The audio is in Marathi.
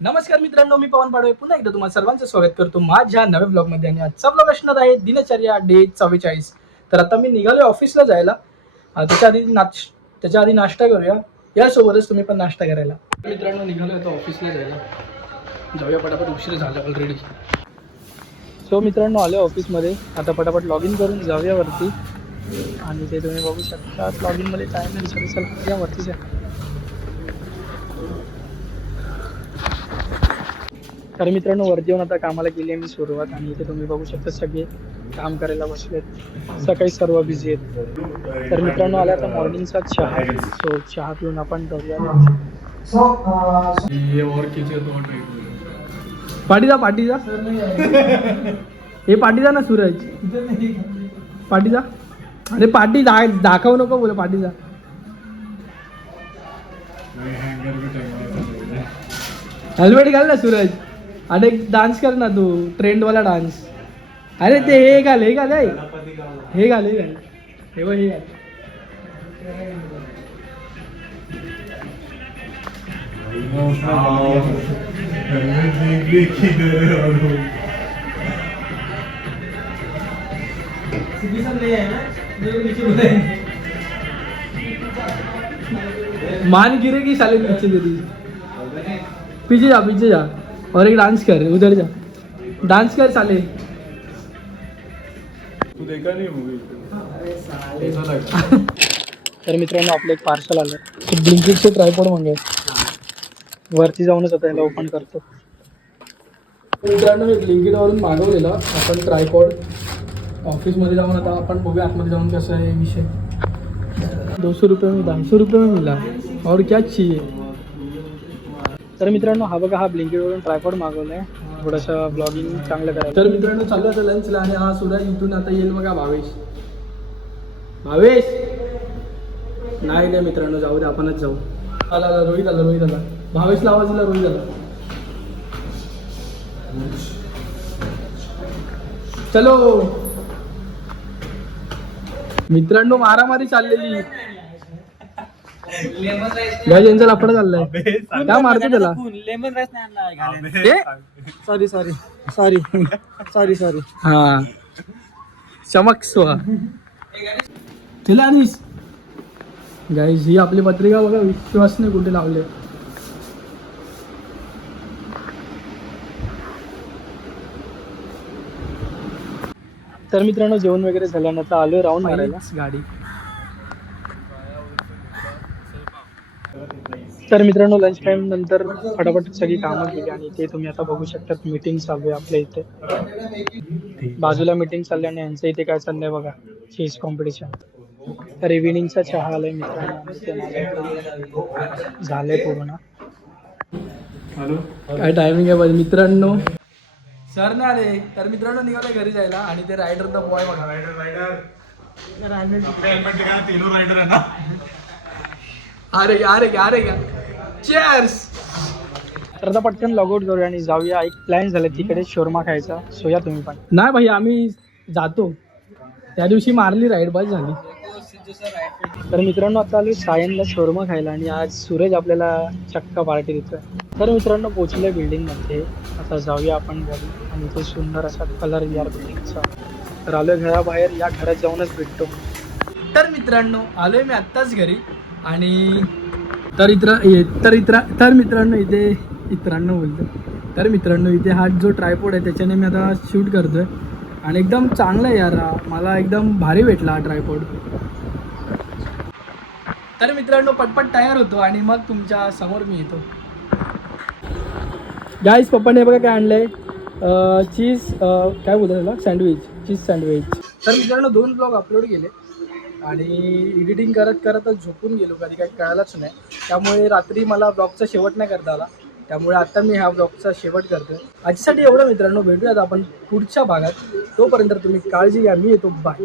नमस्कार मित्रांनो, मी पवन पाडवे पुन्हा एकदा तुम्हाला सर्वांचं स्वागत करतो माझ्या नव्या ब्लॉगमध्ये. आणि आजचा ब्लॉग असणार आहे दिनचर्या डे 44. तर आता मी निघालोय ऑफिसला जायला. त्याच्या आधी नाश्ता करूया. यासोबतच तुम्ही पण नाश्ता करायला. मित्रांनो निघालोय आता ऑफिसला जायला. जाऊया पटापट, उशीर झाला ऑलरेडी. सो मित्रांनो आले ऑफिसमध्ये. आता पटापट लॉग इन करून जाऊया वरती. आणि ते तुम्ही बघू शकता लॉग इनमध्ये काय नाही. चला या वरतीच आहे. तर मित्रांनो वरती येऊन आता कामाला केली आहे मी सुरुवात. आणि इथे तुम्ही बघू शकता सगळे काम करायला बसलेत. सकाळी सर्व बिझी आहेत. तर मित्रांनो आला आता मॉर्निंगचा चहा. सो चहा पिऊन आपण करूया. पाटीचा हे पाटीचा ना सूरज पाटीचा. अरे पाटी दाखवू नको बोल पाटीचा. हेल्मेट घाल ना सूरज. अरे डान्स कर ना तू, ट्रेंडवाला डान्स. अरे ते हे घाल हे घाल हे घाल हे घाल हे बघ हे घाल. मान गिरेगी साले नीचे तेरी. पीछे जा और एक डांस कर, उधर जा डांस कर साले. तू देखा नहीं मूवी? तर मित्रांनो आपलं एक पार्सल आलं. ब्लिंकिटचे ट्रायपॉड मागवले. वरती जाऊनच आता याला ओपन करतो. मित्रांनो हे ब्लिंकिटवरून मागवलेलं आपण ट्रायपॉड. ऑफिसमध्ये जाऊन आता आपण बघूया आतमध्ये जाऊन कसं आहे विषय. 200 रुपये में 250 रुपये में मिला और क्या चाहिए. तर मित्रांनो हा बघा, हा ब्लिंकिटवरून ट्रायपॉड मागवला आहे. थोडंसं ब्लॉगिंग चांगलं करायचं. तर मित्रांनो चालू आता लंचला. आणि हा सूरज इथून आता येईल बघा. भावेश नाही मित्रांनो जाऊ दे, आपणच जाऊ. आला रोहित आला. भावेशला आवाज दिला, रोहित आला. चलो मित्रांनो मारामारी चाललेली. यांचा लफडा चाललाय. काय मारतो त्याला. लेमन राईस नाही. सॉरी हा चमक सोहा तिला आणीस. गाईज ही आपली पत्रिका बघा, विश्वास नाही कुठे लावले. तर मित्रांनो जेवण वगैरे झाल्यानंतर आलोय राऊंड मारायला गाडी. तर मित्रांनो लंच टाइम नंतर फटाफट सगळी कामं केली. आणि ते तुम्ही आता बघू शकता मीटिंग चालू आहे आपल्या इथे. बाजूला मीटिंग चालली. आणि यांचं इथे काय चाललंय बघा, चीज कॉम्पिटिशन. तर इव्हिनिंगचा चहा आलाय मित्रांनो. झालंय पूर्ण. काय टायमिंग आहे बघ मित्रांनो. सर नाही आले. तर मित्रांनो निघाले घरी जायला. आणि ते रायडर द बॉय बघा. तीनों राइडर है ना. अरे क्या चीयर्स. तर आता पटकन लॉग आउट करूया आणि जाऊया. एक प्लॅन झाले तिकडे शोरमा खायचा. सोया तुम्ही पण. नाही भाई आम्ही जातो. त्या दिवशी मारली राईड, बस झाली. तर मित्रांनो आता आलो सायनला शोरमा खायला. आणि आज सूरज आपल्याला चक्का पार्टी देतोय. तर मित्रांनो पोचलोय बिल्डिंगमध्ये. आता जाऊया आपण घरी. आणि तो सुंदर असा कलर यार बिल्डिंगचा. तर आलोय घराबाहेर. या घरात जाऊनच भेटतो. तर मित्रांनो आलोय मी आत्ताच घरी. आणि तर मित्रांनो इथे हा जो ट्रायपॉड आहे त्याच्याने मी आता शूट करतोय. आणि एकदम चांगला आहे यार, मला एकदम भारी भेटला हा ट्रायपॉड. तर मित्रांनो पटपट तयार होतो आणि मग तुमच्या समोर मी येतो. गाईस पप्पाने बघा काय आणलंय. चीज काय बोलतात त्याला, चीज सँडविच. तर मित्रांनो 2 ब्लॉग अपलोड केले. आणि एडिटिंग करतच झोपून गेलो. कधी काही कळालंच नाही. त्यामुळे रात्री मला ब्लॉगचा शेवट नाही करता आला. त्यामुळे आता मी ह्या ब्लॉगचा शेवट करतो. आजसाठी एवढं मित्रांनो. भेटूयात आपण पुढच्या भागात. तोपर्यंत तुम्ही काळजी घ्या. मी येतो. बाय.